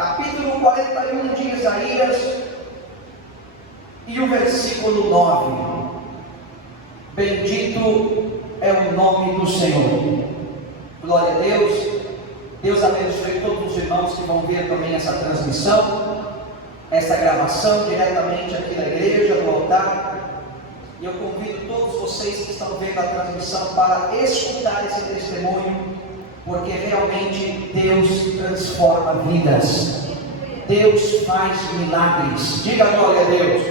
capítulo 41 de Isaías, e o versículo 9. Bendito é o nome do Senhor. Glória a Deus. Deus abençoe todos os irmãos que vão ver também essa transmissão, essa gravação diretamente aqui na igreja, no altar. E eu convido todos vocês que estão vendo a transmissão para escutar esse testemunho, porque realmente Deus transforma vidas, Deus faz milagres. Diga glória a Deus.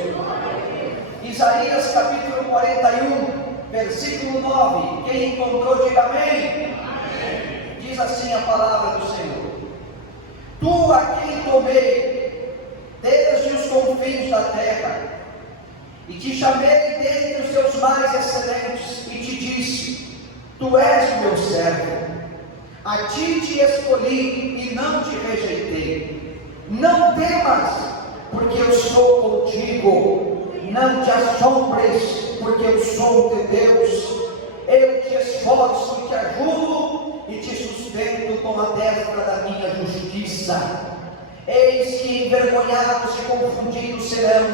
Isaías capítulo 41, versículo 9. Quem encontrou, diga amém. Diz assim a palavra do Senhor: Tu a quem tomei desde os confins da terra, e te chamei dentre os teus mais excelentes, e te disse: Tu és o meu servo, a ti te escolhi e não te rejeitei. Não temas, porque eu sou contigo. Não te assombres, porque eu sou teu Deus. Eu te esforço e te ajudo, e te sustento com a destra da minha justiça. Eis que envergonhados e confundidos serão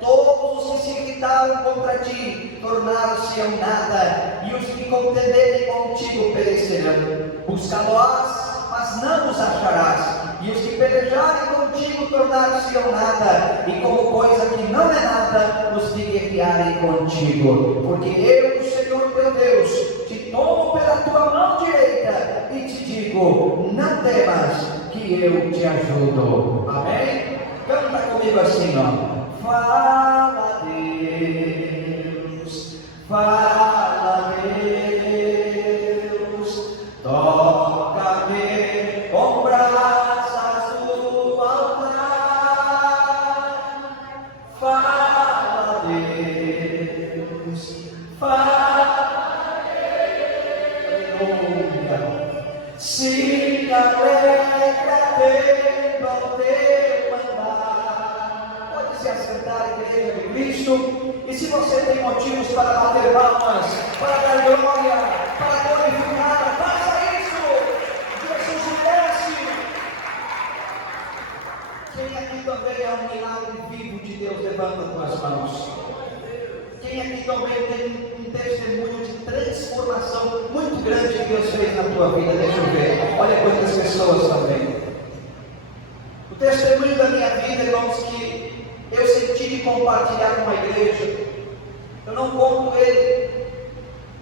todos os que se irritaram contra ti, tornaram-se-ão nada, e os que contenderem contigo perecerão. Buscá-lo-ás, mas não os acharás, e os que pelejarem contigo tornaram-se-ão nada, e como coisa que não é nada, os que guerrearem contigo. Porque eu, o Senhor teu Deus, te tomo pela tua mão direita, e te digo: não temas, que eu te ajudo. Amém? Canta comigo assim, ó. Fala, Deus, fala, Deus, toca-me com brasas do altar. Fala, Deus, fala, aleluia. Se alegra vendo ao teu andar. Pode se assentar, igreja de Cristo. E se você tem motivos para bater palmas, para dar glória, para glorificar, faça isso. Jesus merece. Quem aqui também é um milagre vivo de Deus? Levanta tuas mãos. Quem aqui também tem um testemunho de transformação muito grande que Deus fez na tua vida? Deixa eu ver. Olha quantas pessoas também. O testemunho da minha vida, irmãos, que eu senti de compartilhar com a igreja. Eu não conto ele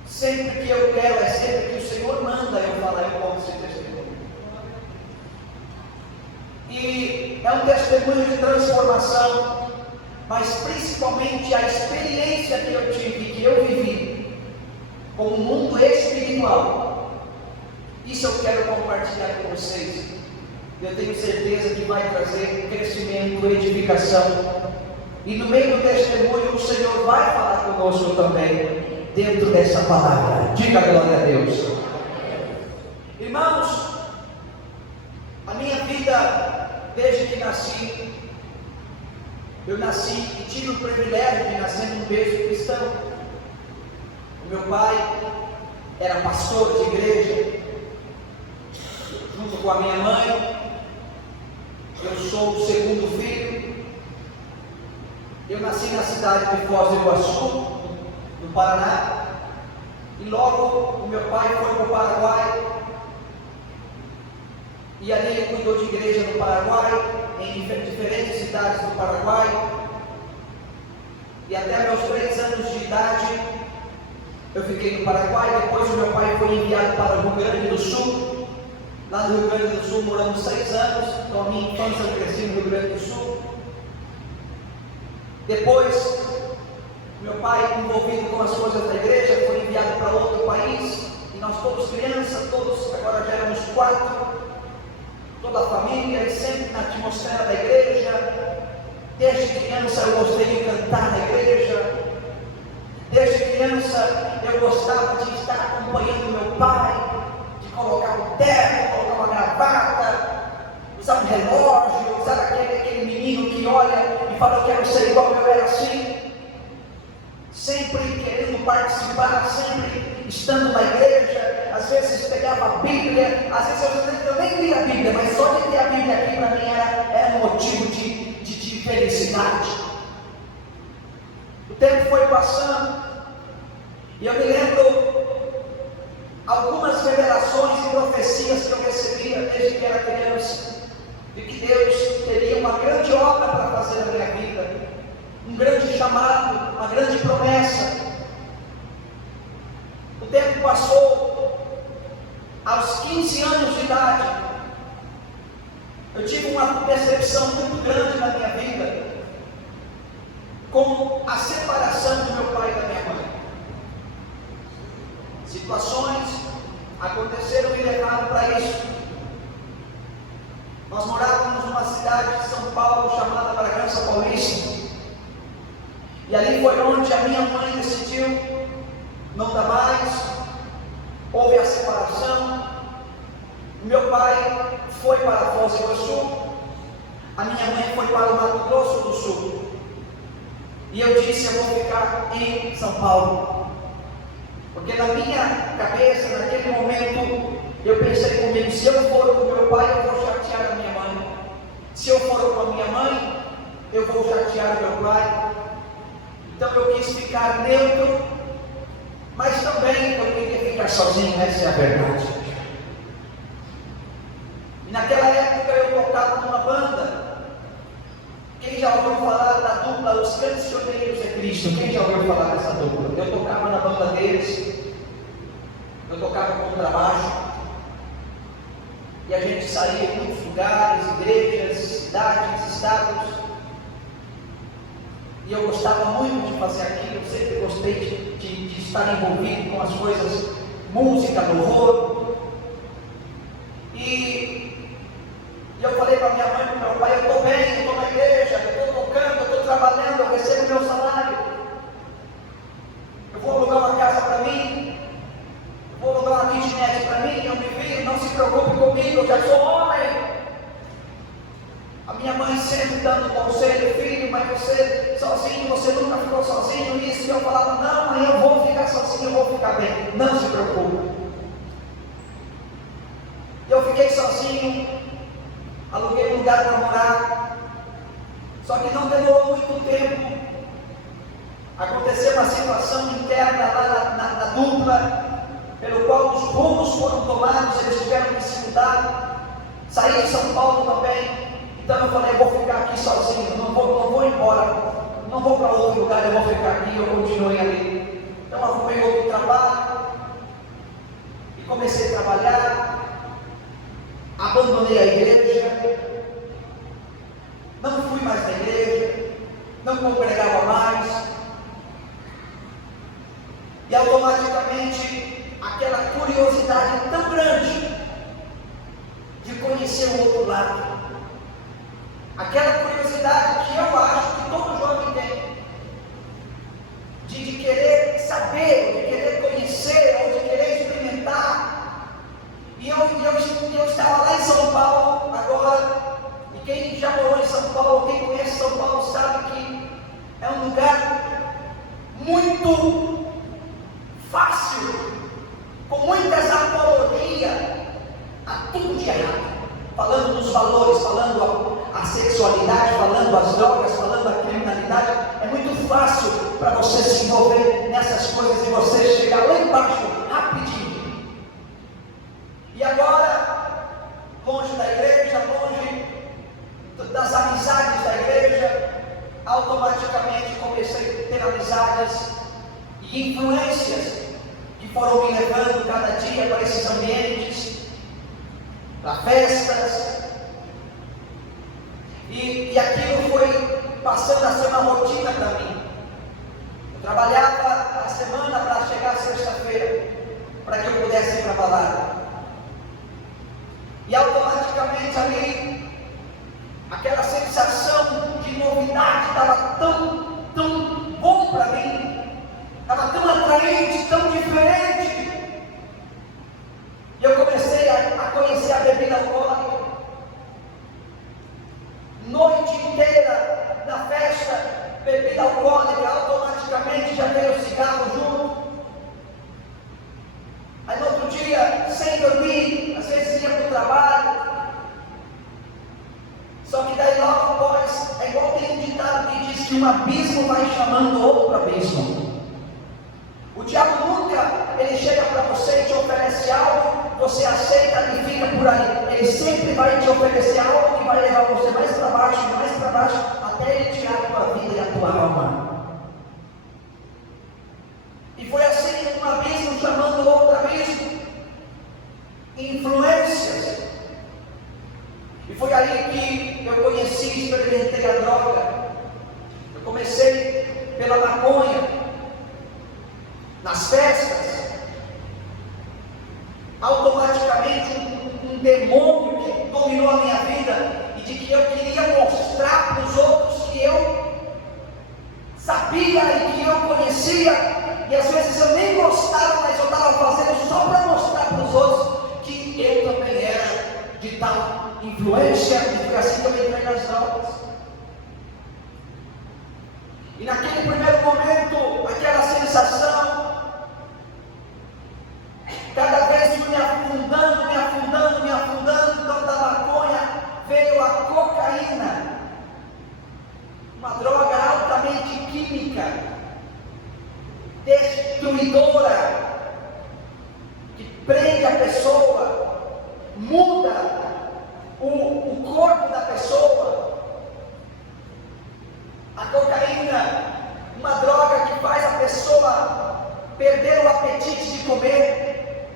sempre que eu quero, é sempre que o Senhor manda eu falar, eu conto esse testemunho. E é um testemunho de transformação, mas principalmente a experiência que eu tive, que eu vivi com o mundo espiritual. Isso eu quero compartilhar com vocês. Eu tenho certeza que vai trazer crescimento, edificação. E no meio do testemunho o Senhor vai falar conosco também, dentro dessa palavra. Diga glória a Deus. Irmãos, a minha vida, desde que nasci, eu nasci e tive o privilégio de nascer num berço cristão. O meu pai era pastor de igreja, junto com a minha mãe. Eu sou o segundo filho. Eu nasci na cidade de Foz do Iguaçu, no Paraná. E logo o meu pai foi para o Paraguai. E ali ele cuidou de igreja no Paraguai, em diferentes cidades do Paraguai. E até meus 3 anos de idade, eu fiquei no Paraguai. Depois o meu pai foi enviado para o Rio Grande do Sul. Lá no Rio Grande do Sul moramos 6 anos. Então a minha infância eu cresci no Rio Grande do Sul. Depois, meu pai, envolvido com as coisas da igreja, foi enviado para outro país. E nós todos crianças, todos agora já éramos 4. Toda a família, e sempre na atmosfera da igreja. Desde criança eu gostei de cantar na igreja. Desde criança eu gostava de estar acompanhando meu pai, de colocar um terno, colocar uma gravata, usar um relógio, usar aquele menino que olha e fala: eu quero ser igual, eu era assim. Sempre querendo participar, sempre estando na igreja. Às vezes pegava a Bíblia, às vezes eu nem lia a Bíblia, mas só de ter a Bíblia aqui para mim era um motivo de felicidade. O tempo foi passando, e eu me lembro algumas revelações e profecias que eu recebia desde que era criança, de que Deus teria uma grande obra para fazer na minha vida, um grande chamado, uma grande promessa. O tempo passou. Aos 15 anos de idade, eu tive uma decepção muito grande na minha vida com a separação do meu pai e da minha mãe. Situações aconteceram e me levaram para isso. Nós morávamos numa cidade de São Paulo chamada Bragança Paulista, e ali foi onde a minha mãe decidiu não dar mais. Houve a separação. Meu pai foi para Foz do Sul, a minha mãe foi para o Mato Grosso do Sul, e eu disse: eu vou ficar em São Paulo, porque na minha cabeça, naquele momento, eu pensei comigo: se eu for com meu pai, eu vou chatear a minha mãe; se eu for com a minha mãe, eu vou chatear meu pai. Então eu quis ficar neutro, mas também eu queria ficar sozinho, essa é a verdade. E naquela época eu tocava numa banda. Quem já ouviu falar da dupla Os Cancioneiros de Cristo? Quem já ouviu falar dessa dupla? Eu tocava na banda deles, eu tocava contrabaixo, e a gente saía em muitos lugares, igrejas, cidades, estados, e eu gostava muito de fazer aquilo. Eu sempre gostei de estar envolvido com as coisas, música, louvor. E eu falei para minha mãe e para meu pai: eu estou bem, eu estou na igreja, eu estou tocando, eu estou trabalhando, eu recebo meu salário, eu vou alugar uma casa para mim, eu vou alugar uma kitnet para mim, eu me viro, não se preocupe comigo, eu já sou homem. A minha mãe sempre dando conselho: filho, mas você sozinho, você nunca ficou sozinho. E isso, eu falava: não, mãe, eu vou ficar sozinho, eu vou ficar bem, não se preocupe. Eu fiquei sozinho, aluguei um lugar para morar, só que não demorou muito tempo. Aconteceu uma situação interna lá na dupla, pelo qual os rumos foram tomados, eles tiveram que se mudar, saí de São Paulo também. Então eu falei: eu vou ficar aqui sozinho, não vou embora, não vou para outro lugar, eu vou ficar aqui. Eu continuei ali. Então arrumei outro trabalho e comecei a trabalhar. Abandonei a igreja, não fui mais na igreja, não congregava mais, e automaticamente aquela curiosidade tão grande de conhecer o outro lado, aquela curiosidade que eu acho que todo jovem tem, de querer saber, de querer conhecer, ou de querer experimentar. E eu estava lá em São Paulo agora, e quem já morou em São Paulo, quem conhece São Paulo, sabe que é um lugar muito fácil, com muitas apologias a tudo de errado, falando dos valores, falando a sexualidade, falando as drogas, falando a criminalidade. É muito fácil para você se envolver nessas coisas e você chegar lá embaixo rapidinho. E agora, longe da igreja, longe das amizades da igreja, automaticamente comecei a ter amizades e influências que foram me levando cada dia para esses ambientes, para festas, e aquilo foi passando a ser uma rotina para mim. Eu trabalhava a semana para chegar sexta-feira, para que eu pudesse ir para a balada. E automaticamente ali, aquela sensação de novidade estava tão bom para mim, estava tão atraente, tão diferente. E eu comecei a conhecer a bebida alcoólica. Noite inteira na festa, bebida alcoólica, automaticamente já veio o cigarro junto. Aí no outro dia, sem dormir, às vezes ia para o trabalho. Só que daí que um abismo vai chamando outro abismo. O diabo nunca, ele chega para você e te oferece algo, você aceita e fica por aí. Ele sempre vai te oferecer algo que vai levar você mais para baixo, até ele tirar a tua vida e a tua alma. E foi assim, um abismo chamando outro abismo. Influências. E foi aí que eu conheci e experimentei a droga. Eu comecei pela maconha, nas festas. Automaticamente um demônio que dominou a minha vida e de que eu queria mostrar para os outros que eu sabia e que eu conhecia. E às vezes eu nem gostava, mas eu estava fazendo só para mostrar para os outros que eu também era de tal influência. E foi assim que eu entrei nas drogas. E naquele primeiro momento, aquela sensação, cada vez fui me afundando, então da maconha veio a cocaína, uma droga altamente química, destruidora, que prende a pessoa, muda o corpo da pessoa. A cocaína, uma droga que faz a pessoa perder o apetite de comer.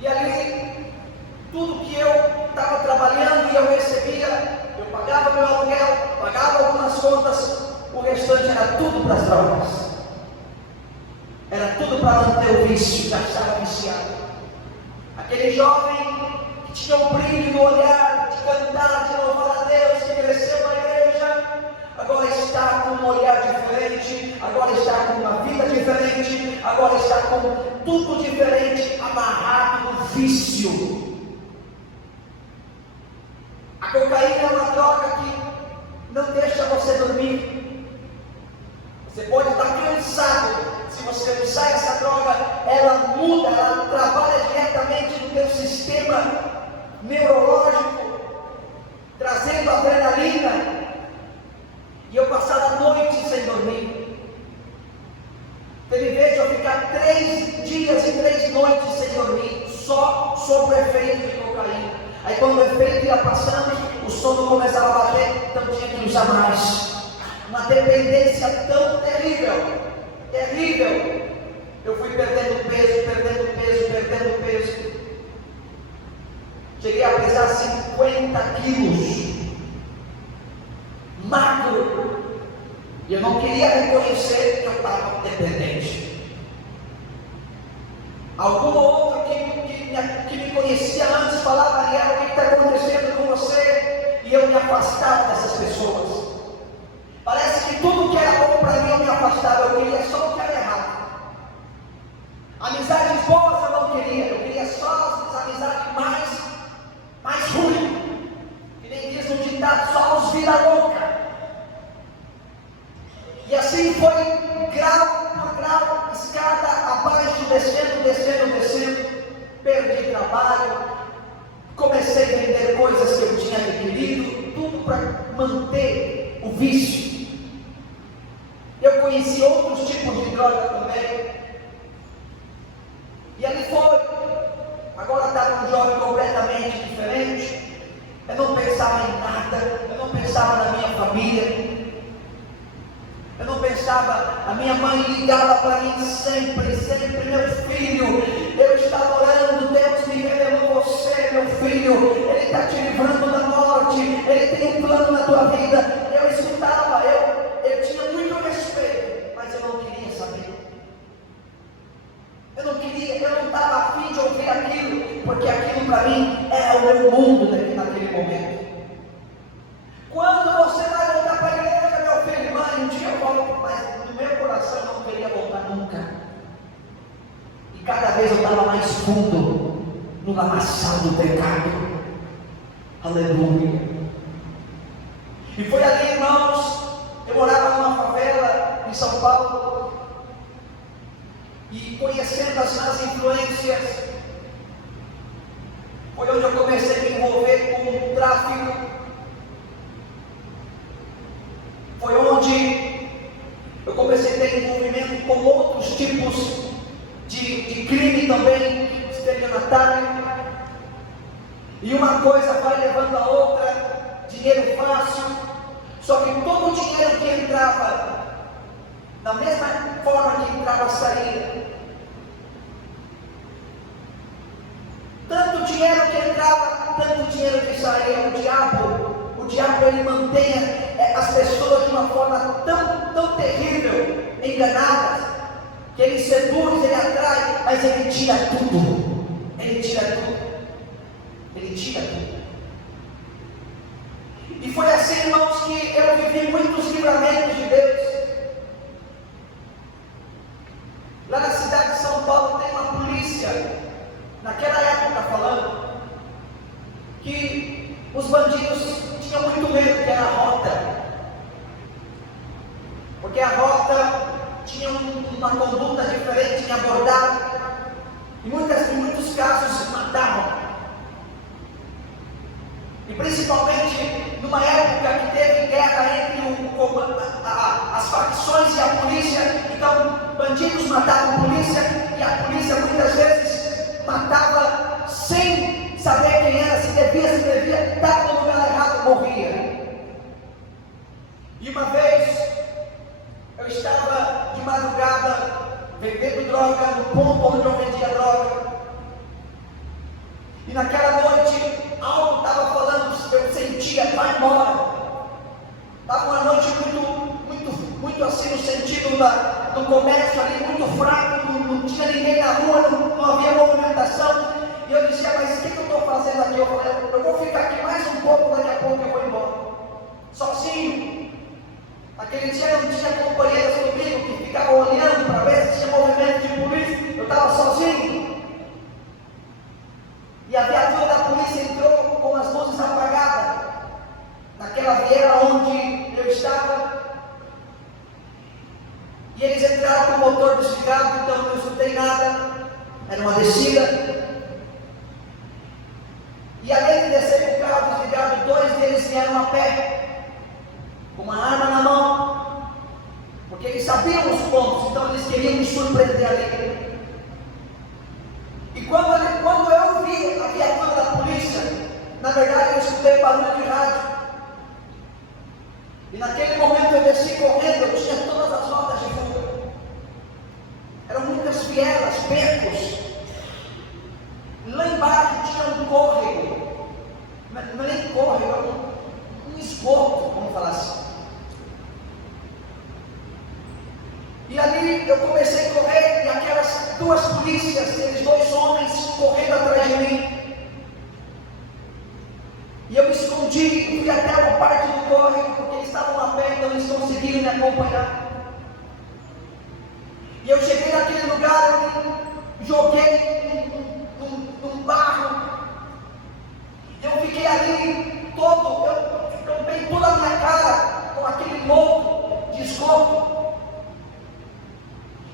E ali, tudo que eu estava trabalhando e eu recebia, eu pagava meu aluguel, pagava algumas contas, o restante era tudo para as drogas. Era tudo para manter o vício, já estava viciado. Aquele jovem que tinha um brilho no olhar, de cantar, de louvar a Deus, que cresceu na igreja, agora está com um olhar diferente, agora está com uma vida diferente, agora está com tudo diferente, amarrado no vício. A cocaína é uma droga que não deixa você dormir. Você pode estar cansado, se você usar essa droga, ela muda, ela trabalha diretamente no teu sistema neurológico, trazendo adrenalina. E eu passava noites sem dormir. Teve vezes eu ficar 3 dias e 3 noites sem dormir, só sob o efeito de cocaína. Aí quando o efeito ia passando, o sono começava a bater, então tinha que usar mais. Uma dependência tão terrível. Eu fui perdendo peso. Cheguei a pesar 50 quilos. Magro. E eu não queria reconhecer que eu estava dependente. Algum outro que me conhecia antes falava: Ariel, o que está acontecendo com você? E eu me afastava dessas pessoas. Parece que tudo que era bom para mim eu me afastava. Eu queria só o que era errado. Amizades boas eu não queria. Eu queria só as amizades mais ruins. Que nem diz no ditado, só os vida louca. E assim foi grau por grau, escada abaixo, descendo. Perdi trabalho, comecei a vender coisas que eu tinha adquirido, tudo para manter o vício. Eu conheci outros tipos de droga também. E ali foi. Agora estava um jovem completamente diferente. Eu não pensava em nada, eu não pensava na minha família. Eu não pensava, a minha mãe ligava para mim sempre, meu filho, eu estava orando, Deus me revelou você, meu filho, Ele está te livrando da morte, Ele tem um plano na tua vida. Eu escutava, eu tinha muito respeito, mas eu não queria saber. Eu não estava a fim de ouvir aquilo, porque aquilo para mim era o meu mundo naquele momento. Quando você vai voltar para a igreja, meu filho, mãe, um dia eu volto, mas no meu coração eu não queria voltar nunca. E cada vez eu estava mais fundo no lamaçal do pecado. Aleluia. E foi ali, irmãos, eu morava numa favela em São Paulo, e conhecendo as influências, foi onde eu comecei a me envolver com o tráfico. E uma coisa vai levando a outra, dinheiro fácil. Só que todo o dinheiro que entrava, da mesma forma que entrava, saía. Tanto dinheiro que entrava, tanto dinheiro que saía. O diabo ele mantém as pessoas de uma forma tão terrível, enganadas, que ele seduz, ele atrai, mas ele tira tudo. Ele tira tudo. Ele tira tudo. E foi assim, irmãos, que eu vivi muitos livramentos de Deus. Lá na cidade de São Paulo tem uma polícia, naquela época falando, que os bandidos tinham muito medo, que era a rota. Porque a rota tinha uma conduta diferente em abordar, e em muitos casos matavam. E principalmente numa época que teve guerra entre as facções e a polícia, então bandidos matavam a polícia, e a polícia muitas vezes matava sem saber quem era, se devia, estava no lugar errado, morria. E uma vez eu estava de madrugada vendendo droga no ponto onde eu vendia droga, e naquela noite algo estava falando, eu sentia, vai embora. Estava uma noite muito assim no sentido do comércio ali, muito fraco, não tinha ninguém na rua, não havia movimentação. E eu dizia, mas o que eu estou fazendo aqui? Eu falei, eu vou ficar aqui mais um pouco, daqui a pouco eu vou embora. Sozinho. Aquele dia não tinha companheiros comigo que ficavam olhando para ver se tinha movimento de polícia. Eu estava sozinho. E a viatura da polícia entrou com as luzes apagadas, naquela vieira onde eu estava, e eles entraram com o motor desligado, então eu não escutei nada, era uma descida, e além de descer com o carro desligado, dois deles vieram a pé, com uma arma na mão, porque eles sabiam os pontos, então eles queriam me surpreender ali. E quando eu vi a viatura da polícia, na verdade eu escutei barulho de rádio. E naquele momento eu desci correndo, eu tinha todas as notas de fuga. Eram muitas vielas, becos. Lá embaixo tinha um córrego. Não é nem córrego, era um esgoto, vamos falar assim. E ali eu comecei a correr, e aquelas duas polícias, aqueles dois homens correndo atrás de mim. E eu me escondi, fui até uma parte do córrego, porque eles estavam lá perto, então eles conseguiram me acompanhar. E eu cheguei naquele lugar, eu me joguei num barro. Eu fiquei ali todo, eu tampei toda a minha cara com aquele lodo de esgoto.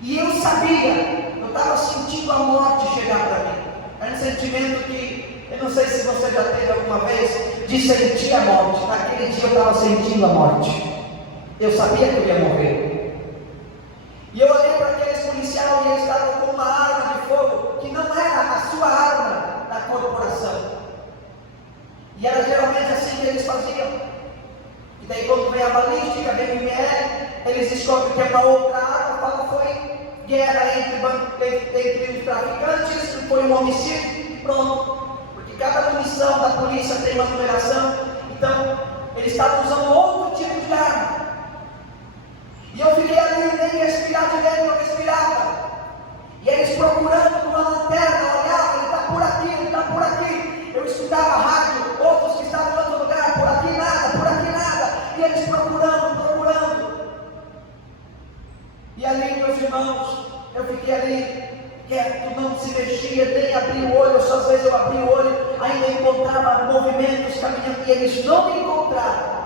E eu sabia, eu estava sentindo a morte chegar para mim. Era um sentimento que, eu não sei se você já teve alguma vez, de sentir a morte. Naquele dia eu estava sentindo a morte. Eu sabia que eu ia morrer. E eu olhei para aqueles policiais e eles estavam com uma arma de fogo, que não era a sua arma da corporação. E era geralmente assim que eles faziam. E daí quando vem a balística, vem o IML, eles descobrem que é uma outra arma, falam foi guerra entre os traficantes, foi um homicídio e pronto. Porque cada munição da polícia tem uma numeração, então eles estavam usando outro tipo de arma. E eu fiquei ali, nem respirar direito, eu respirava. E eles procurando com uma lanterna, olhavam, ele está por aqui, ele está por aqui. Eu escutava a rádio, outros que estavam em outro lugar, por aqui nada. E eles procurando. E ali, meus irmãos, eu fiquei ali, quieto, não se mexia, nem abri o olho, só às vezes eu abri o olho, ainda encontrava movimentos caminhando, e eles não me encontraram.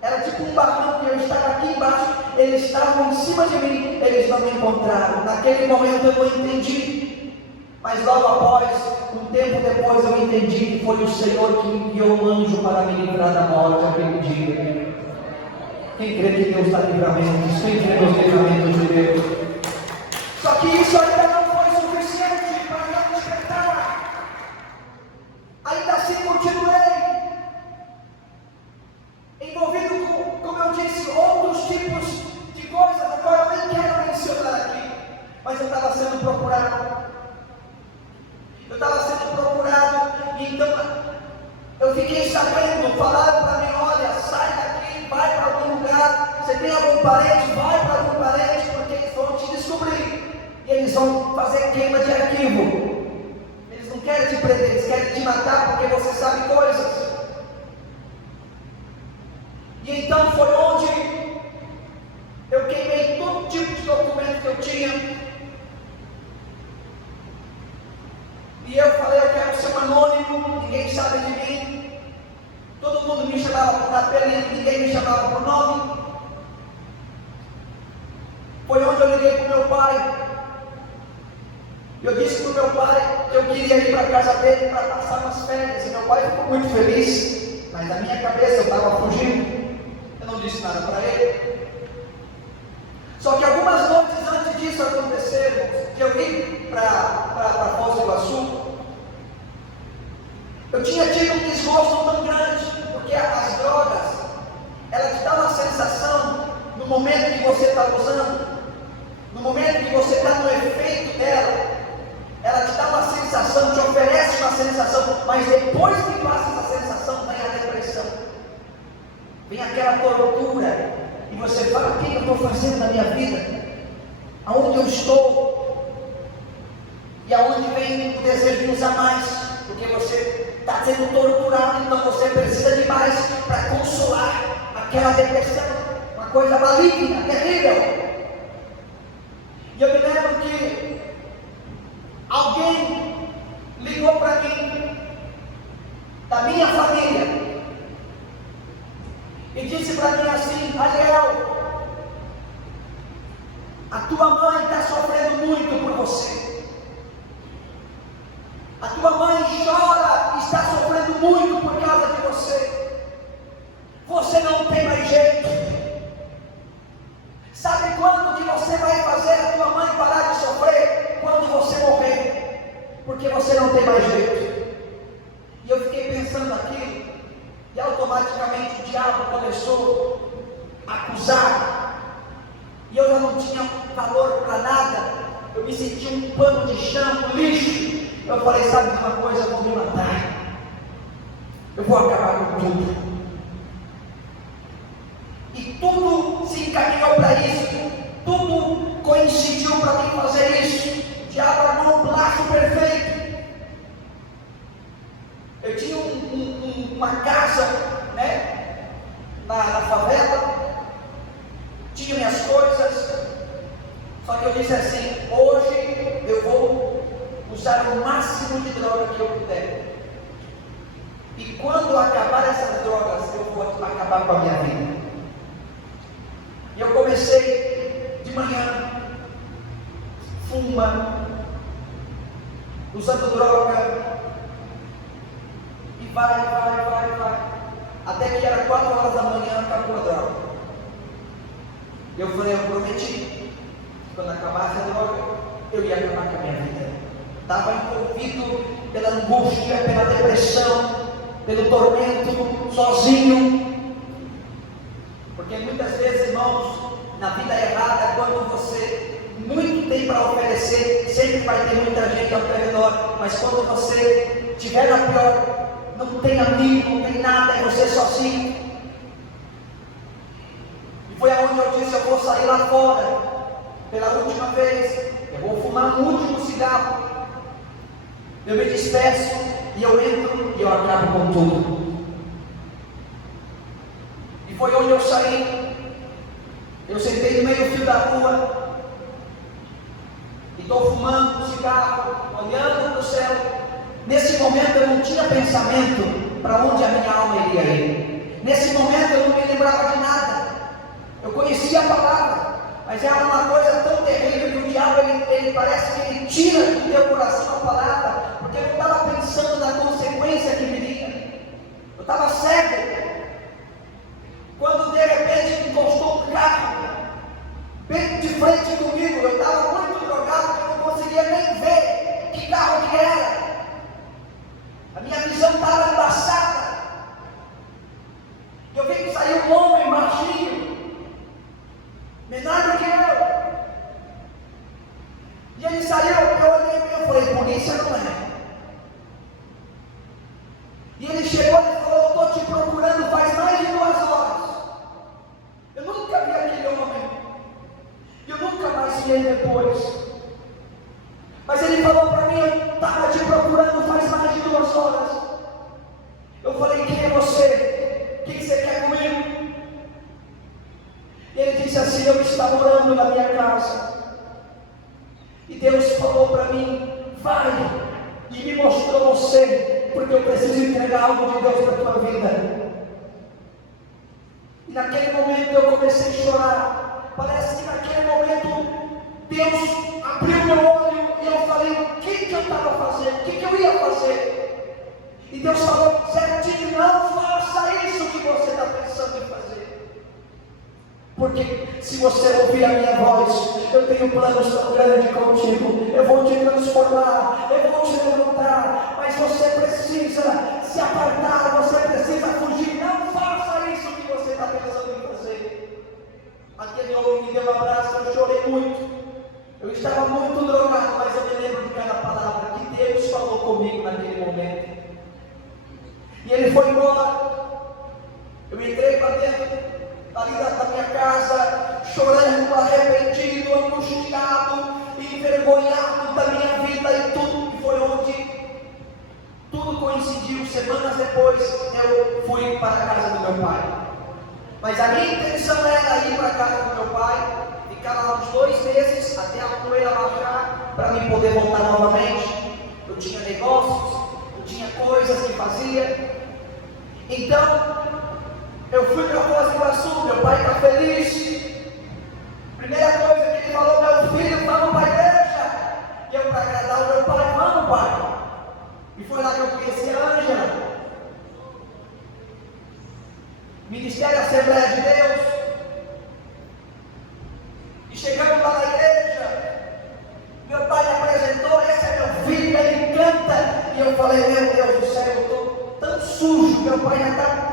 Era tipo um barranco, eu estava aqui embaixo, eles estavam em cima de mim, eles não me encontraram. Naquele momento eu não entendi, mas logo após, um tempo depois eu entendi que foi o Senhor que enviou um anjo para me livrar da morte aquele dia. Quem crê que Deus dá livramentos? Quem crê nos livramentos de Deus? Só que isso ainda não foi suficiente para me despertar. Ainda assim falaram para mim: olha, sai daqui, vai para algum lugar. Você tem algum parente? Vai para algum parente, porque eles vão te descobrir. E eles vão fazer queima de arquivo. Eles não querem te prender, eles querem te matar porque você sabe coisas. E então foi onde eu queimei todo tipo de documento que eu tinha. E eu falei: eu quero ser um anônimo, ninguém sabe de mim. Todo mundo me chamava por apelido, ninguém me chamava por nome. Foi onde eu liguei para o meu pai. Eu disse para o meu pai que eu queria ir para a casa dele para passar umas férias. E meu pai ficou muito feliz, mas na minha cabeça eu estava fugindo. Eu não disse nada para ele. Só que algumas noites antes disso acontecer, que eu vim para Foz do Iguaçu, eu tinha tido um desgosto tão grande, porque as drogas, ela te dá uma sensação, no momento que você está usando, no momento que você está no efeito dela, ela te dá uma sensação, te oferece uma sensação, mas depois que passa essa sensação, vem a depressão, vem aquela tortura, e você fala: o que eu estou fazendo na minha vida? Aonde eu estou? E aonde vem o desejo de usar mais? Porque você está sendo torturado, então você precisa de mais para consolar aquela depressão, uma coisa maligna, terrível. E eu me lembro que alguém ligou para mim, da minha família, e disse para mim assim: Ariel, a tua mãe está sofrendo muito por você. A tua mãe chora, está sofrendo muito por causa de você. Você não tem mais jeito. Sabe quando que você vai fazer a tua mãe parar de sofrer? Quando você morrer. Porque você não tem mais jeito. E eu fiquei pensando aquilo, e automaticamente o diabo começou a acusar. E eu já não tinha valor para nada. Eu me sentia um pano de chão, um lixo. Eu falei: sabe de uma coisa, eu vou me matar. Eu vou acabar com tudo. E tudo se encaminhou para isso. Tudo coincidiu para mim fazer isso. O diabo armou um laço perfeito. Eu tinha uma casa, né, na favela. Tinha minhas coisas. Só que eu disse assim: hoje eu vou usar o máximo de droga que eu puder. E quando acabar essas drogas, eu vou acabar com a minha vida. E eu comecei de manhã, fuma, usando droga, e vai. Até que era 4 horas da manhã, acabou a droga. Eu falei: eu prometi, quando acabasse a droga, eu ia acabar com a minha vida. Estava envolvido pela angústia, pela depressão, pelo tormento, sozinho. Porque muitas vezes, irmãos, na vida errada, quando você muito tem para oferecer, sempre vai ter muita gente ao teu redor. Mas quando você estiver na pior, não tem amigo, não tem nada, é você sozinho. E foi aonde eu disse: eu vou sair lá fora, pela última vez, eu vou fumar o último cigarro. Eu me despeço e eu entro e eu acabo com tudo. E foi onde eu saí. Eu sentei no meio fio da rua e estou fumando um cigarro, olhando para o céu. Nesse momento eu não tinha pensamento para onde a minha alma iria ir. Nesse momento eu não me lembrava de nada. Eu conhecia a palavra, mas era uma coisa tão terrível que o diabo ele parece que ele tira do teu coração a palavra, porque eu não estava pensando na consequência que viria. Eu estava cego. Quando de repente encostou um carro bem de frente comigo, eu estava muito drogado que eu não conseguia nem ver que carro que era. A minha visão estava embaçada. Eu vi que saiu um homem baixinho, menor do que eu. E ele saiu, eu olhei e falei: polícia não é. E ele chegou e falou: eu estou te procurando depois. Mas ele falou para mim: eu estava te procurando faz mais de 2 horas. Eu falei: quem é você? O que você quer comigo? E ele disse assim: eu estava orando na minha casa, e Deus falou para mim: vai, e me mostrou você, porque eu preciso entregar algo de Deus para a tua vida. E naquele momento eu comecei a chorar. Parece que naquele momento Deus abriu meu olho e eu falei: o que eu estava fazendo? O que eu ia fazer? E Deus falou: certinho, não faça isso que você está pensando em fazer. Porque se você ouvir a minha voz, eu tenho planos tão grandes contigo. Eu vou te transformar, eu vou te levantar. Mas você precisa se apartar, você precisa fugir. Não faça isso que você está pensando em fazer. Aquele homem me deu um abraço, eu chorei muito. Eu estava muito drogado, mas eu me lembro de cada palavra que Deus falou comigo naquele momento. E ele foi embora. Eu entrei para dentro ali da minha casa, chorando, arrependido, angustiado, envergonhado da minha vida e tudo. E foi onde tudo coincidiu. Semanas depois eu fui para a casa do meu pai. Mas a minha intenção era ir para a casa do meu pai, ficar lá uns 2 meses até a poeira baixar, para me poder voltar novamente. Eu tinha negócios, eu tinha coisas que fazia. Então eu fui para Foz do Iguaçu, meu pai está feliz. Primeira coisa que ele falou: meu filho, vamos para a igreja. E eu, para agradar o meu pai: vamos, pai. E foi lá que eu conheci a Ângela. Ministério Assembleia de Deus. E chegando lá na igreja, meu pai me apresentou: esse é meu filho, ele canta. E eu falei: meu Deus do céu, eu estou tão sujo, meu pai já está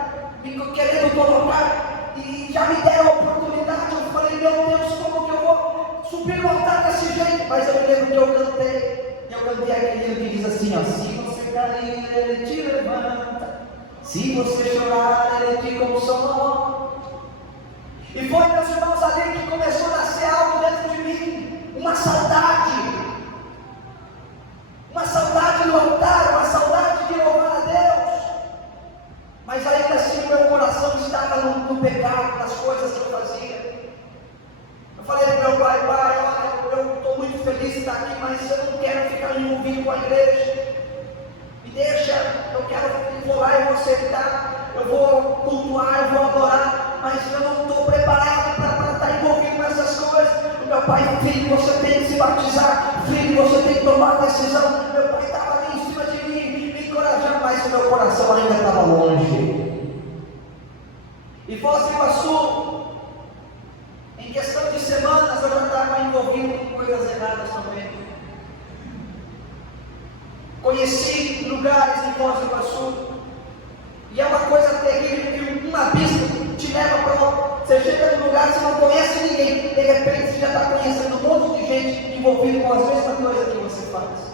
querendo colocar, e já me deram a oportunidade. Eu falei: meu Deus, como que eu vou subir no altar desse jeito? Mas eu me lembro que eu cantei aquele que diz assim: ó, se você cair, ele te levanta, se você chorar, ele te consola. E foi, meus irmãos, ali que começou a nascer algo dentro de mim, uma saudade do altar, uma saudade de louvar a Deus. Mas ainda assim o meu coração estava no pecado, nas coisas que eu fazia. Eu falei para o meu pai: pai, olha, eu estou muito feliz de estar aqui, mas eu não quero ficar envolvido com a igreja. Me deixa, eu vou lá, eu vou sentar, eu vou cultuar, eu vou adorar, mas eu não estou preparado para estar envolvido com essas coisas. O meu pai: filho, você tem que se batizar, filho, você tem que tomar a decisão. Meu pai estava ali em cima de mim, me encorajando, mas o meu coração ainda estava longe. E Foz do Iguaçu, em questão de semanas, eu já estava envolvido com coisas erradas também. Conheci lugares em Foz do Iguaçu, e é uma coisa terrível que um abismo te leva para outro. Você chega num lugar, você não conhece ninguém, de repente você já está conhecendo um monte de gente envolvida com as mesmas coisas que você faz.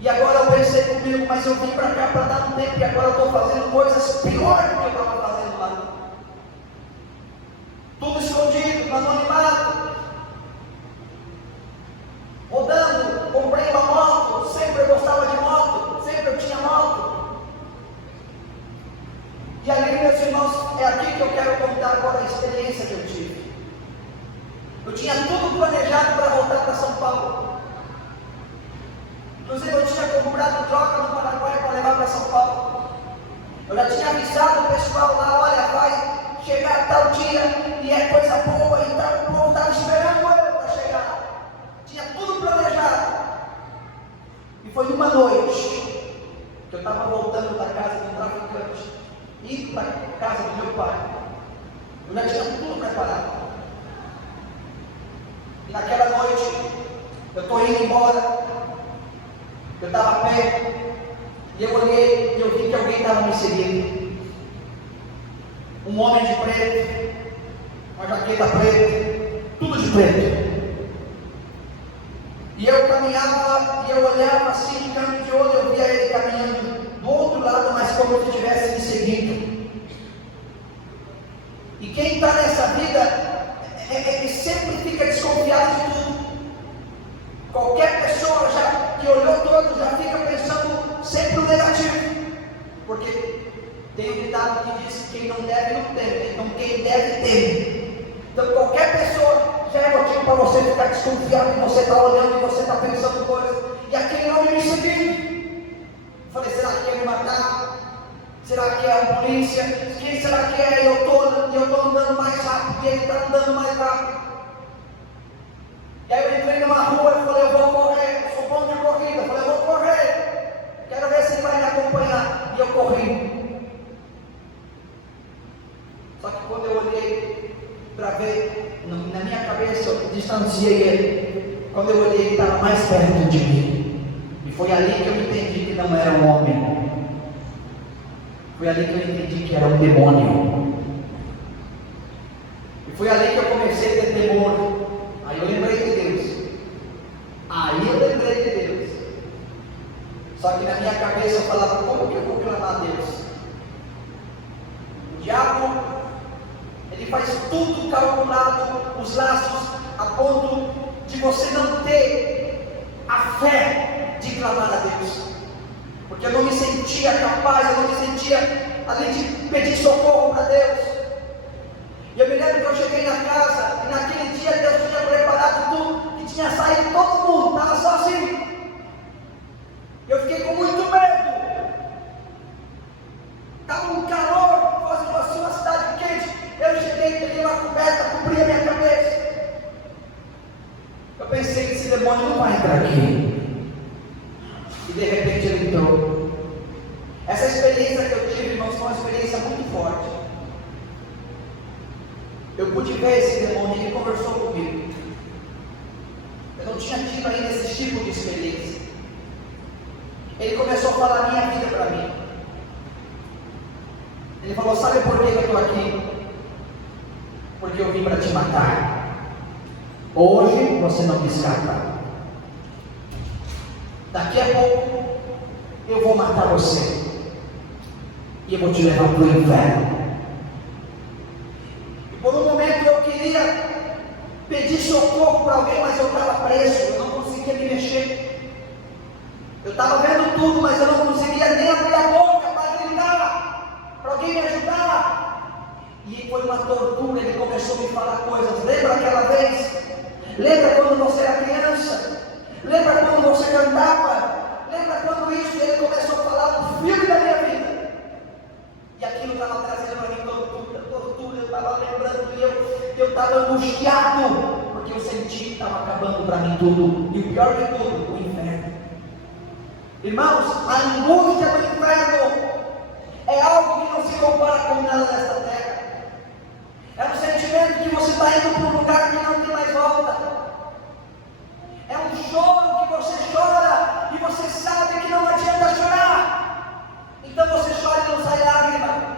E agora eu pensei comigo: mas eu vim para cá para dar um tempo, e agora eu estou fazendo coisas piores do que eu estava fazendo lá. Tudo escondido, no anonimato. Rodando, comprei uma moto, sempre eu gostava de moto, sempre eu tinha moto. E ali, meus irmãos, é aqui que eu quero contar agora a experiência que eu tive. Eu tinha tudo planejado para voltar para São Paulo. Inclusive eu tinha comprado droga no Paraguai para levar para São Paulo. Eu já tinha avisado o pessoal lá: olha, vai chegar tal dia e é coisa boa e tal. O povo estava esperando eu para chegar. Tinha tudo planejado. E foi numa noite que eu estava voltando da casa do traficante, indo para a casa do meu pai. Eu já tinha tudo preparado. E naquela noite eu estou indo embora. Eu estava a pé, e eu olhei e eu vi que alguém estava me seguindo. Um homem de preto, uma jaqueta preta, tudo de preto. E eu caminhava, e eu olhava assim, de canto de olho, eu via ele caminhando do outro lado, mas como se estivesse me seguindo. E quem está nessa vida, sempre fica ditado que diz que quem não deve não teme, então quem deve teme. Então qualquer pessoa já é motivo para você ficar desconfiado, que você está olhando e você está pensando coisas, e aquele homem me seguindo. Falei, será que quer me matar? Será que é a polícia? Quem será que é? Eu estou andando mais rápido e ele está andando mais rápido. E aí eu entrei numa rua e falei, eu vou correr, eu sou bom de corrida. Eu falei, eu vou correr, quero ver se ele vai me acompanhar. E eu corri. Só que quando eu olhei para ver, na minha cabeça eu distanciei ele. Quando eu olhei, ele estava mais perto de mim. E foi ali que eu entendi que não era um homem. Foi ali que eu entendi que era um demônio. E foi ali que eu comecei a ter temor. Aí eu lembrei de Deus. Só que na minha cabeça eu falava, como que eu vou clamar a Deus? O diabo, ele faz tudo calculado, os laços, a ponto de você não ter a fé de clamar a Deus. Porque eu não me sentia capaz, eu não me sentia ali de pedir socorro para Deus. E eu me lembro que eu cheguei na casa, e naquele dia Deus tinha preparado tudo, e tinha saído todo mundo, estava sozinho. Eu fiquei com muito medo. Estava um calor, fosse uma cidade quente. Eu cheguei, peguei uma coberta, cobri a minha cabeça. Eu pensei que esse demônio não vai entrar aqui. E de repente ele entrou. Essa experiência que eu tive, irmãos, foi uma experiência muito forte. Eu pude ver esse demônio e ele conversou comigo. Eu não tinha tido ainda esse tipo de experiência. Ele começou a falar a minha vida para mim. Ele falou, sabe por que eu estou aqui? Porque eu vim para te matar. Hoje você não me escapa. Daqui a pouco eu vou matar você. E eu vou te levar para o inferno. E por um momento eu queria pedir socorro para alguém, mas eu estava preso, eu não conseguia me mexer. Eu estava vendo tudo, mas eu não conseguia nem abrir a boca para gritar, para alguém me ajudar. E foi uma tortura, ele começou a me falar coisas. Lembra aquela vez? Lembra quando você era criança? Lembra quando você cantava? Lembra quando isso? Ele começou a falar do filme da minha vida. E aquilo estava trazendo para mim tortura, eu estava lembrando e eu estava angustiado, porque eu senti que estava acabando para mim tudo. E o pior de tudo, o inferno. Irmãos, a angústia do inferno é algo que não se compara com nada nesta terra. É um sentimento que você está indo para um lugar que não tem mais volta. É um choro que você chora e você sabe que não adianta chorar. Então você chora e não sai lágrima.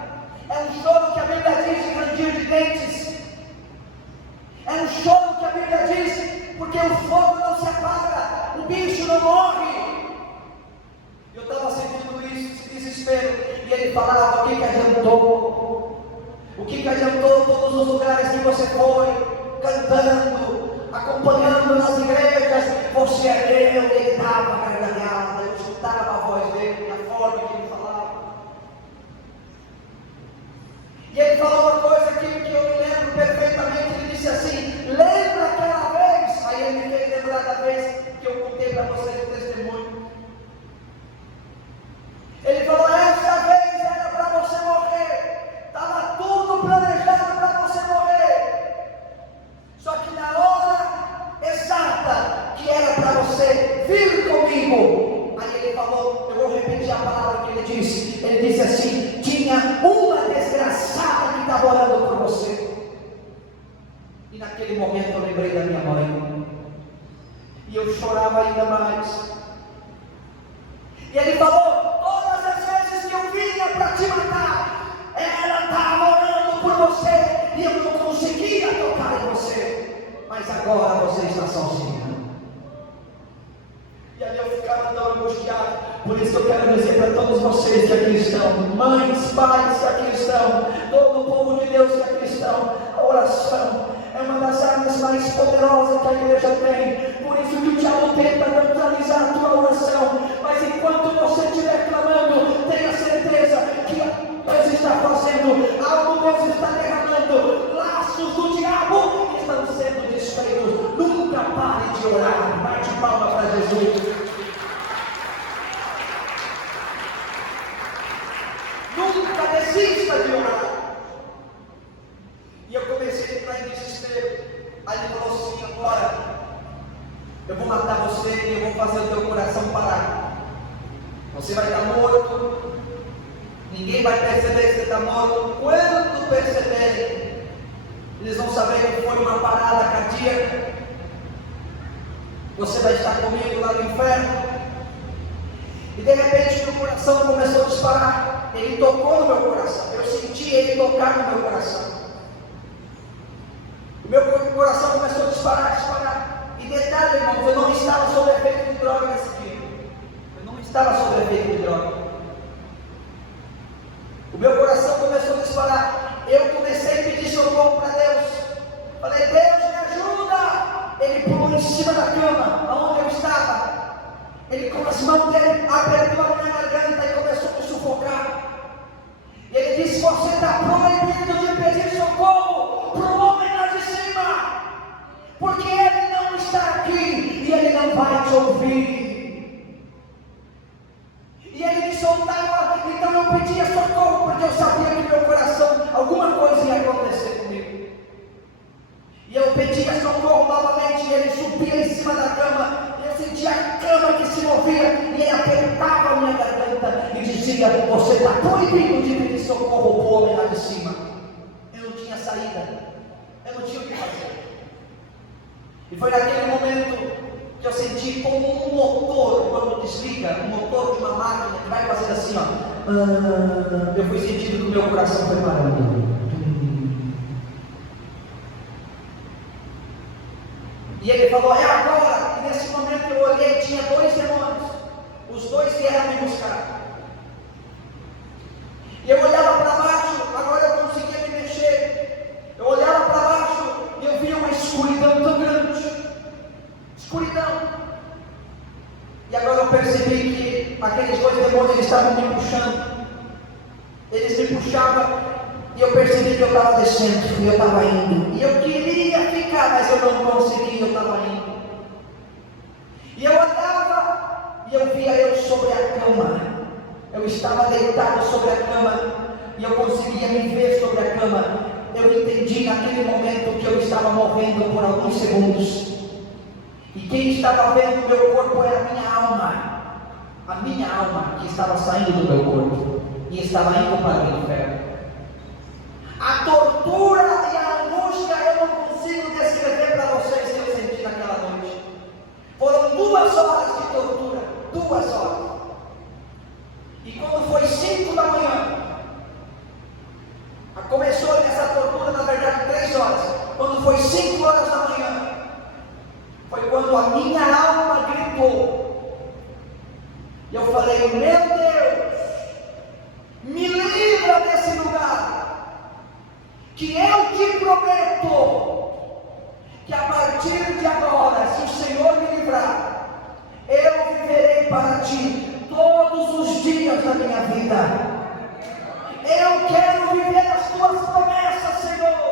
É um choro que a Bíblia diz de ranger de dentes. É um choro que a Bíblia diz porque o fogo não se apaga, o bicho não morre. Eu estava sentindo isso, esse desespero. E ele falava, o que adiantou? O que adiantou todos os lugares que você foi, cantando, acompanhando nas igrejas? Você é meu. Ele estava gargalhado, eu escutava a voz dele, a forma que ele falava. E ele falou uma coisa que eu me lembro perfeitamente. Ele disse assim, lembra aquela vez? Aí ele me fez lembrar da vez que eu contei para vocês o testemunho. Ele falou, essa vez era para você morrer. Estava tudo planejado para você morrer. Só que na hora exata que era para você vir comigo. Aí ele falou, eu vou repetir a palavra que ele disse. Ele disse assim, tinha uma desgraçada que estava orando por você. E naquele momento eu lembrei da minha mãe. E eu chorava ainda mais. E ele falou, todas as vezes que eu vinha para te matar, ela estava orando por você e eu não conseguia tocar em você. Mas agora você está sozinha. E aí eu ficava tão angustiado. Por isso eu quero dizer para todos vocês que aqui estão, mães, pais que aqui estão, todo o povo de Deus que aqui estão, a oração é uma das armas mais poderosas que a igreja tem. Por isso que o diabo tenta neutralizar a tua oração. Mas enquanto você estiver clamando, tenha certeza que Deus está fazendo nunca desista de orar. E eu comecei a entrar em desespero. Aí ele falou assim: agora eu vou matar você e eu vou fazer o teu coração parar. Você vai estar morto, ninguém vai perceber que você está morto. Quando perceberem, eles vão saber que foi uma parada cardíaca. Você vai estar comigo lá no inferno. E de repente meu coração começou a disparar. Ele tocou no meu coração. Eu senti ele tocar no meu coração. O meu coração começou a disparar. E detalhe, irmãos, eu não estava sob efeito de droga nesse dia. Eu não estava sob efeito de droga. O meu coração começou a disparar. Eu comecei a pedir socorro para Deus. Falei: Deus, me ajuda. Ele pulou em cima da cama, aonde eu estava. Ele, com as mãos dele, apertou a minha garganta e começou a me sufocar. E ele disse: você está proibido de pedir socorro para o homem lá de cima, porque ele não está aqui e ele não vai te ouvir. E ele me soltava. Então eu pedia socorro, porque eu sabia que no meu coração alguma coisa ia acontecer comigo. E eu pedia socorro novamente, e ele subia em cima da cama. Eu sentia a cama que se movia, e ele apertava a minha garganta e dizia: você está proibido de pedir socorro para o homem lá de cima. Eu não tinha saída, eu não tinha o que fazer. E foi naquele momento que eu senti como um motor, quando desliga, um motor de uma máquina que vai fazer assim, ó. Eu fui sentindo que o meu coração foi parando. E ele falou: é agora. E nesse momento eu olhei, tinha 2 demônios. Os 2 vieram me buscar. E eu olhava para baixo, agora eu conseguia me mexer. Eu olhava para baixo e eu via uma escuridão tão grande. Escuridão. E agora eu percebi que aqueles 2 demônios estavam me puxando. Eles me puxavam. E eu percebi que eu estava descendo, e eu estava indo. E eu queria ficar, mas eu não conseguia, eu estava indo. E eu andava, e eu via eu sobre a cama. Eu estava deitado sobre a cama, e eu conseguia me ver sobre a cama. Eu entendi naquele momento que eu estava morrendo por alguns segundos. E quem estava vendo o meu corpo era a minha alma. A minha alma que estava saindo do meu corpo, e estava indo para o inferno. A tortura e a angústia eu não consigo descrever para vocês que eu senti naquela noite. Foram 2 horas de tortura, 2 horas. E quando foi 5 da manhã, começou essa tortura, na verdade 3 horas. Quando foi 5 horas da manhã, foi quando a minha alma gritou. E eu falei: meu Deus, me livra desse lugar. Que eu te prometo que a partir de agora, se o Senhor me livrar, eu viverei para ti todos os dias da minha vida. Eu quero viver as tuas promessas, Senhor.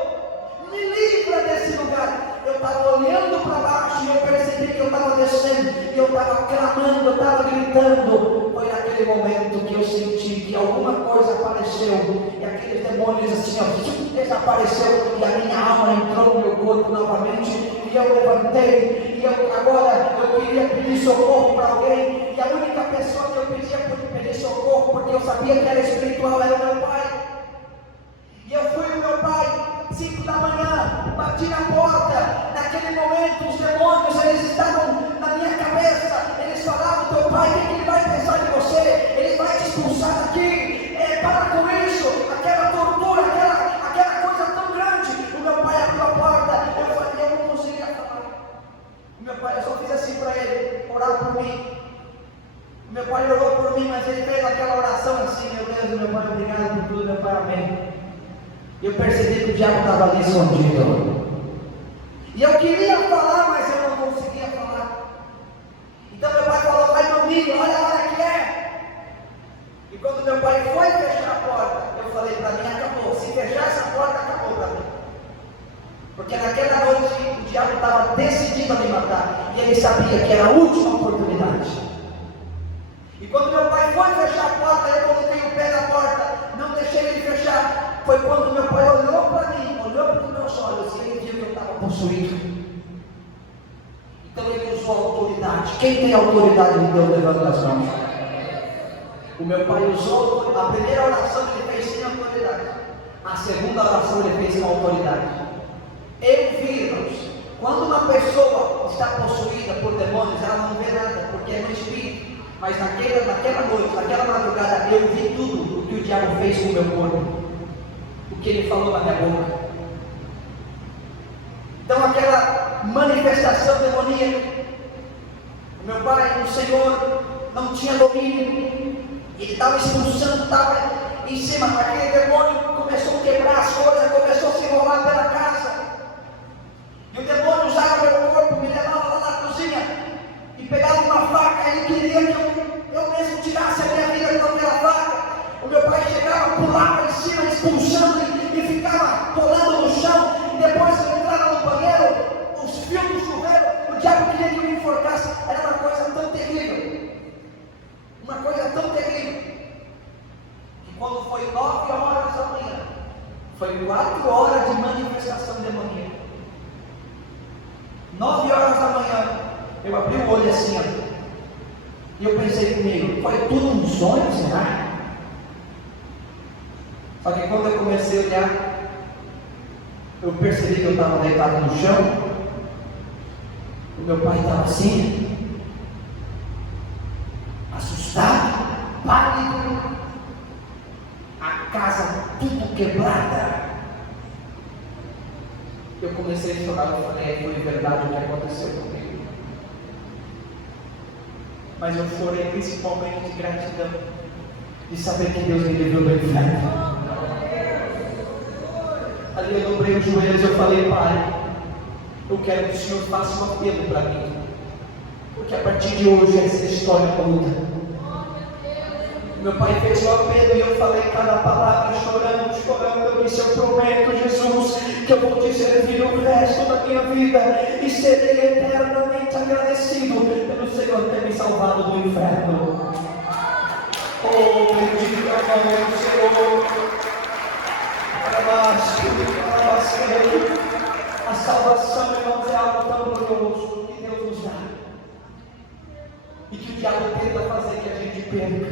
Me livra desse lugar. Eu estava olhando para baixo e eu percebi que eu estava descendo, e eu estava clamando, eu estava gritando. Foi naquele momento que eu senti que alguma coisa apareceu, e aqueles demônios assim, ó, desapareceu, e a minha alma entrou no meu corpo novamente, e eu levantei, e agora eu queria pedir socorro para alguém, e a única pessoa que eu pedia pedir socorro, porque eu sabia que era espiritual, era o meu pai. E eu fui no meu pai, 5 da manhã, bati na porta. Naquele momento os demônios, eles estavam na minha cabeça. Eles falavam: teu pai, o que ele vai pensar de você? Ele vai te expulsar daqui. Para com isso, aquela tortura, aquela coisa tão grande. O meu pai abriu a porta. Eu falei: eu não conseguia falar. O meu pai, eu só fiz assim para ele, orar por mim. O meu pai orou por mim, mas ele fez aquela oração assim: meu Deus, meu pai, obrigado por tudo, meu pai, amém. Eu percebi que o diabo estava ali escondido. E eu queria falar, mas eu não conseguia falar. Então meu pai falou: vai dormir, olha a hora que é. E quando meu pai foi fechar a porta, eu falei para mim: acabou. Se fechar essa porta, acabou para mim. Porque naquela noite o diabo estava decidido a me matar. E ele sabia que era a última oportunidade. E quando meu pai foi fechar a porta, eu coloquei o pé na porta. Não foi quando meu pai olhou para mim, olhou para os meus olhos e ele viu que eu estava possuído. Então ele usou autoridade. Quem tem autoridade de Deus, levanta as mãos. O meu pai usou a primeira oração que ele fez sem autoridade. A segunda oração ele fez com autoridade. Eu vi, irmãos, quando uma pessoa está possuída por demônios, ela não vê nada, porque é no espírito. Mas naquela noite, naquela madrugada, eu vi tudo o que o diabo fez com o meu corpo, o que ele falou na minha boca. Então aquela manifestação demoníaca, o meu pai, o Senhor, não tinha domínio, ele estava expulsando, estava em cima, aquele demônio começou a quebrar as coisas, começou a se enrolar pela casa, e o demônio usava meu corpo, me levava lá na cozinha, e pegava uma faca, ele queria que eu mesmo tirasse a minha vida com aquela faca. O meu pai chegava, pulava em cima, expulsando, e ficava rolando no chão, e depois eu entrava no banheiro, os fios do chuveiro, o diabo queria que eu me enforcasse. Era uma coisa tão terrível, uma coisa tão terrível, que quando foi 9 horas da manhã, foi 4 horas de manifestação demoníaca. 9 horas da manhã, eu abri o olho assim, ó, e eu pensei comigo, foi tudo um sonho, será? Só que quando eu comecei a olhar, eu percebi que eu estava deitado no chão, o meu pai estava assim, assustado, pálido, a casa tudo quebrada. Eu comecei a chorar, eu falei, foi verdade o que aconteceu comigo. Mas eu chorei principalmente de gratidão, de saber que Deus me livrou do inferno. Ali eu dobrei os joelhos e eu falei, Pai, eu quero que o Senhor faça um apelo para mim, porque a partir de hoje essa história muda. Meu pai fez o apelo e eu falei cada palavra chorando, eu disse, eu prometo, Jesus, que eu vou te servir o resto da minha vida e serei eternamente agradecido pelo Senhor ter me salvado do inferno. Oh, bendito é o nome do Senhor. A salvação, irmãos, é algo tão glorioso que Deus nos dá, e que o diabo tenta fazer que a gente perca.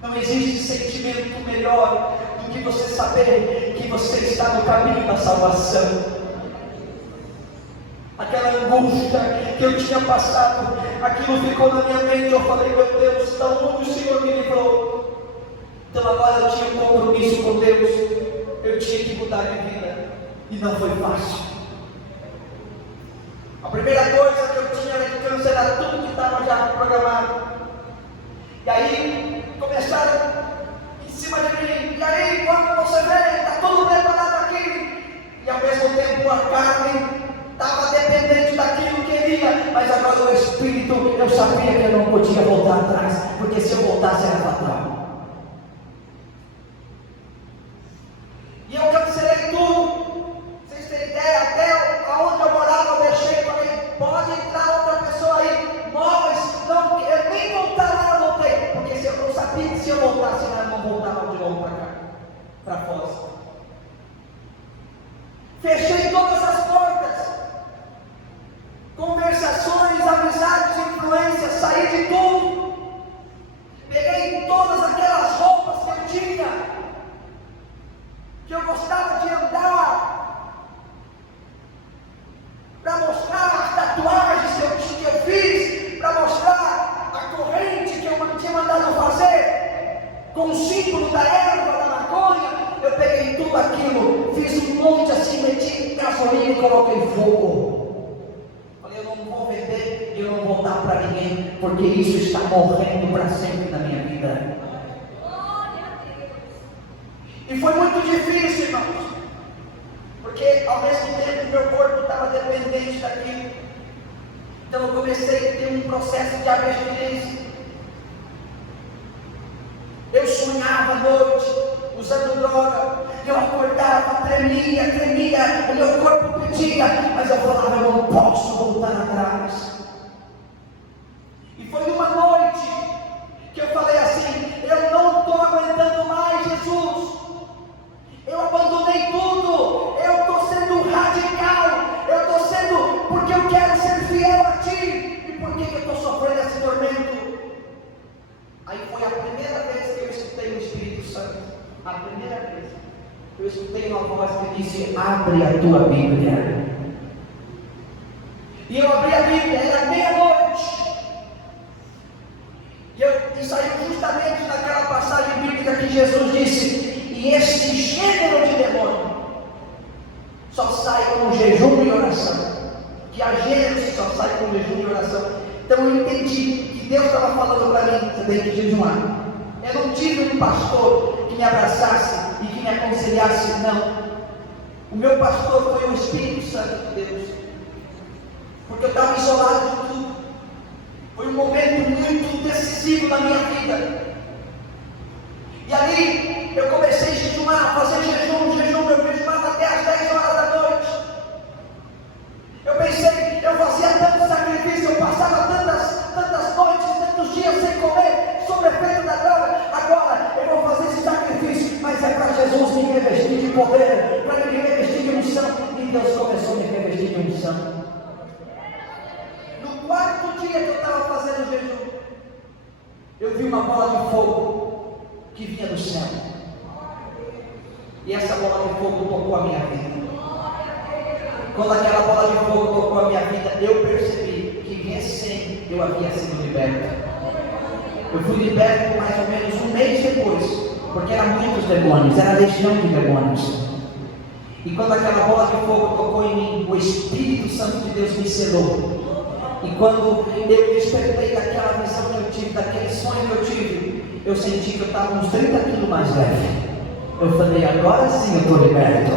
Não existe sentimento melhor do que você saber que você está no caminho da salvação. Aquela angústia que eu tinha passado, aquilo ficou na minha mente. Eu falei, meu Deus, da onde o Senhor me livrou? Então agora eu tinha um compromisso com Deus, eu tinha que mudar de vida, e não foi fácil. A primeira coisa que eu tinha era que cancelar tudo que estava já programado. E aí começaram em cima de mim, e aí quando você vê, está tudo preparado aqui, e ao mesmo tempo a carne estava dependente daquilo que queria, mas agora o Espírito, eu sabia que eu não podia voltar atrás, porque se eu voltasse era fatal. E eu cancelei tudo. Vocês têm ideia, até onde eu morava eu deixei, falei, pode entrar outra pessoa aí, móveis, não, eu nem voltar lá eu voltei, porque se eu sabia que se eu voltasse lá eu não voltava de novo para cá, para Foz. Fechei todas as portas, conversações, amizades, influências, saí de tudo, peguei todas aquelas roupas que eu tinha, que eu gostava de andar, para mostrar as tatuagens que eu fiz, para mostrar a corrente que eu tinha mandado fazer, com o símbolo da erva, da maconha. Eu peguei tudo aquilo, fiz um monte assim, meti gasolina e coloquei fogo. Falei, eu não vou vender, eu não vou dar para ninguém, porque isso está morrendo para sempre na minha vida. E foi muito difícil, irmãos, porque ao mesmo tempo meu corpo estava dependente daquilo. Então eu comecei a ter um processo de abstinência. Eu sonhava à noite, usando droga, eu acordava, tremia, o meu corpo pedia, mas eu falava, eu não posso voltar atrás. E foi uma noite que eu falei assim, eu não estou aguentando mais, Jesus. Aí foi a primeira vez que eu escutei o Espírito Santo. A primeira vez. Eu escutei uma voz que disse: abre a tua Bíblia. E eu abri a Bíblia, era meia-noite. E saiu justamente naquela passagem bíblica que Jesus disse: e este gênero de demônio só sai com jejum e oração. Que há gêneros que só sai com jejum e oração. Então eu entendi que Deus estava falando para mim: você tem que jejuar. Eu não tive um pastor que me abraçasse e que me aconselhasse, não. O meu pastor foi o Espírito Santo de Deus. Porque eu estava isolado de tudo. Foi um momento muito decisivo na minha vida. E ali eu comecei a jejuar, fazer jejum, eu jejuava até as 10 horas da noite. Eu pensei, eu fazia tanto sacrifício, eu passava tantas noites, tantos dias sem comer, sob efeito da droga. Agora eu vou fazer esse sacrifício, mas é para Jesus me revestir de poder, para me revestir de unção. E Deus começou a me revestir de unção. No quarto dia que eu estava fazendo jejum, eu vi uma bola de fogo que vinha do céu. E essa bola de fogo tocou a minha vida. Quando aquela bola de fogo tocou a minha vida, eu percebi que recém eu havia sido liberto. Eu fui liberto mais ou menos um mês depois, porque eram muitos demônios, era legião de demônios. E quando aquela bola de fogo tocou em mim, o Espírito Santo de Deus me selou. E quando eu despertei daquela visão que eu tive, daquele sonho que eu tive, eu senti que eu estava uns 30 quilos mais leve. Eu falei: agora sim eu estou liberto.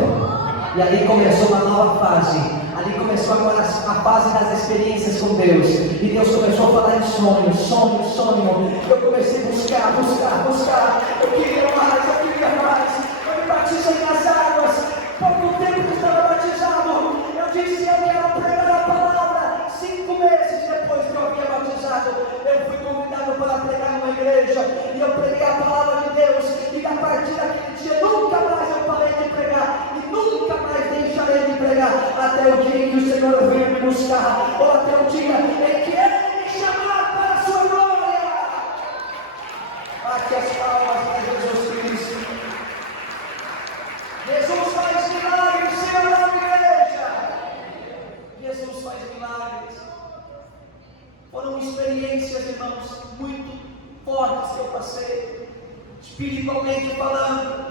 E ali começou uma nova fase. Ali começou agora a fase das experiências com Deus. E Deus começou a falar em sonho. Eu comecei a buscar. Eu queria mais. Eu me batizei nas águas. Pouco tempo que estava batizado, eu disse: eu quero pregar a palavra. 5 meses depois que eu havia batizado, eu fui convidado para pregar numa igreja. E eu preguei a palavra de Deus. E a partir daquele dia, nunca mais eu parei de pregar. E nunca mais deixarei de pregar. Até o dia em que o Senhor venha me buscar. Ou até o dia em que Ele me chamar para a sua glória. Bate as palmas para Jesus Cristo. Jesus faz milagres, Senhor, na igreja. Jesus faz milagres. Foram experiências, irmãos, muito fortes que eu passei, espiritualmente falando.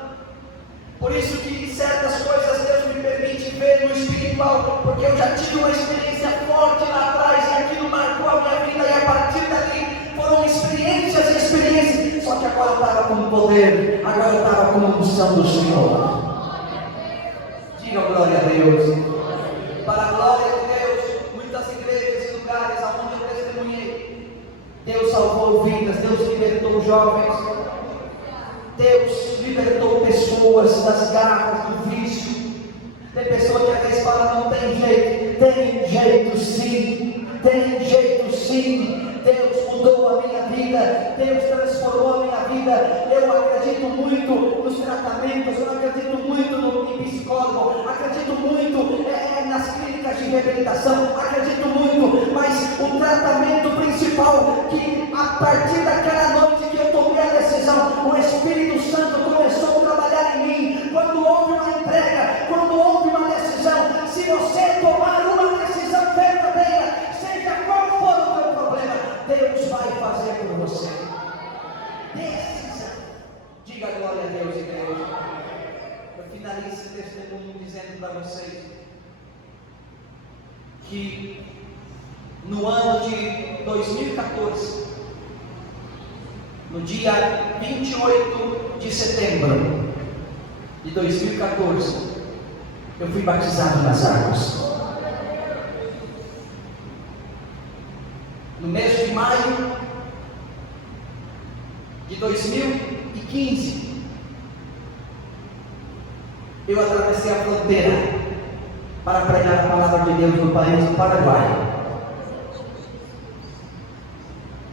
Por isso que certas coisas Deus me permite ver no espiritual, porque eu já tive uma experiência forte lá atrás e aquilo marcou a minha vida, e a partir dali foram experiências, só que agora eu estava com poder, agora eu estava com a unção do Senhor. Diga glória a Deus. Para a glória de Deus, muitas igrejas e lugares onde eu testemunhei, Deus salvou vidas, Deus libertou jovens, Deus libertou pessoas das garras do vício. Tem pessoa que às vezes fala: não tem jeito. Tem jeito sim, Deus mudou a minha vida, Deus transformou a minha vida. Eu acredito muito nos tratamentos, eu acredito muito em psicólogo, acredito muito nas clínicas de reabilitação, acredito muito, mas o tratamento principal, que a partir daquela noite que eu tomei a decisão, o Espírito Santo começou a trabalhar em mim. Quando houve uma entrega, quando houve uma decisão, se você tomar uma decisão verdadeira, seja qual for o teu problema, Deus vai fazer por você. Decisão. Diga glória a Deus, igreja. Eu finalizo esse testemunho dizendo para vocês que no ano de 2014, no dia 28 de setembro de 2014, eu fui batizado nas águas. No mês de maio de 2015, eu atravessei a fronteira para pregar a palavra de Deus no país do Paraguai.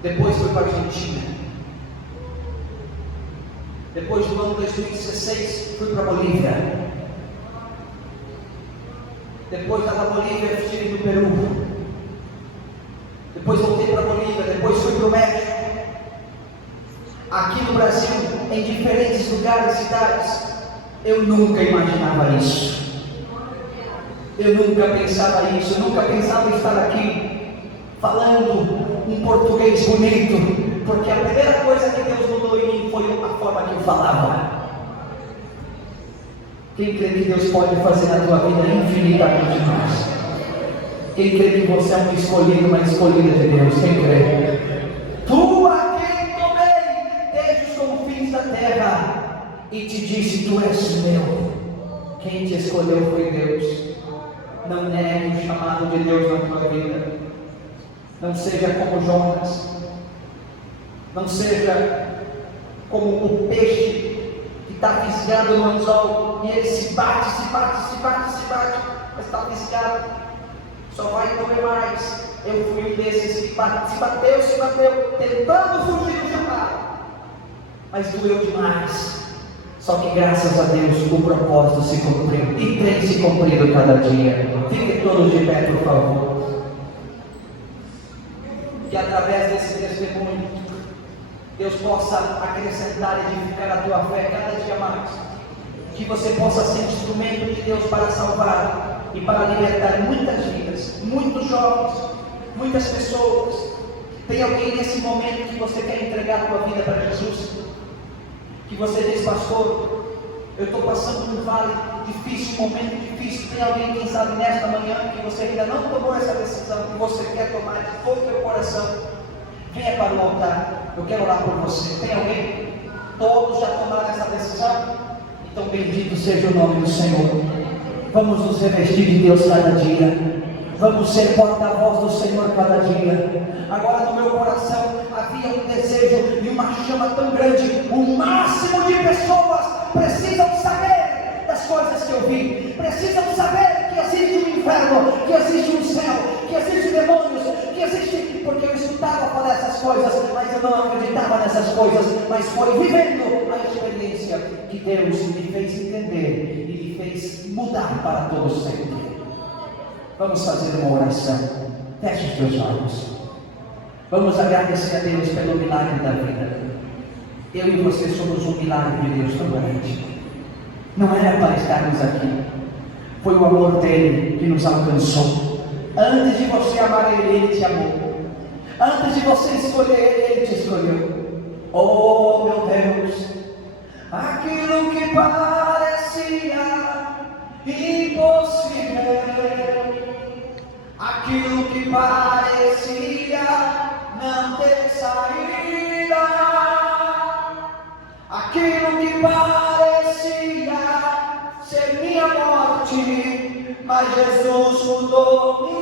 Depois fui para a Argentina. Depois do ano 2016, fui para a Bolívia. Depois da Bolívia, eu estive no Peru. Depois voltei para a Bolívia. Depois fui para o México. aqui no Brasil, em diferentes lugares e cidades. Eu nunca imaginava isso. Eu nunca pensava isso. Eu nunca pensava em estar aqui falando um português bonito, porque a primeira coisa que Deus mudou em mim foi a forma que eu falava. Quem crê que Deus pode fazer na tua vida infinitamente mais? Quem crê que você é um escolhido, uma escolhida de Deus? Quem crê? Tu a quem tomei desde os confins da terra e te disse: tu és meu. Quem te escolheu foi Deus. Não negue o chamado de Deus na tua vida. Não seja como Jonas. Não seja como o peixe que está fisgado no anzol e ele se bate, mas está fisgado, só vai comer mais. Eu fui um desses que se bateu, tentando fugir do chamado, mas doeu demais. Só que graças a Deus o propósito se cumpriu e tem se cumprido cada dia. Fiquem todos de pé, por favor. Que através desse testemunho Deus possa acrescentar e edificar a tua fé cada dia mais. Que você possa ser instrumento de Deus para salvar e para libertar muitas vidas, muitos jovens, muitas pessoas. Tem alguém nesse momento que você quer entregar a tua vida para Jesus? Que você diz: pastor, eu estou passando por um vale difícil, um momento difícil. Tem alguém, quem sabe, nesta manhã que você ainda não tomou essa decisão, que você quer tomar de todo o teu coração? Venha para o altar, eu quero orar por você. Tem alguém? Todos já tomaram essa decisão? Então bendito seja o nome do Senhor. Vamos nos revestir de Deus cada dia. Vamos ser porta-voz do Senhor cada dia. Agora no meu coração havia um desejo e uma chama tão grande. O máximo de pessoas precisam saber das coisas que eu vi. Precisam saber que existe um inferno, que existe um céu, que existem demônios, que existe... Porque eu escutava falar essas coisas, mas eu não acreditava nessas coisas. Mas foi vivendo a experiência que Deus me fez entender e me fez mudar para todos sempre. Vamos fazer uma oração. Feche os teus olhos. Vamos agradecer a Deus pelo milagre da vida. Eu e você somos um milagre de Deus tão grande. Não era para estarmos aqui. Foi o amor dele que nos alcançou. Antes de você amar ele, ele te amou. Antes de você escolher ele, ele te escolheu. Oh meu Deus, aquilo que parecia impossível, aquilo que parecia não ter saída, aquilo que parecia ser minha morte, mas Jesus mudou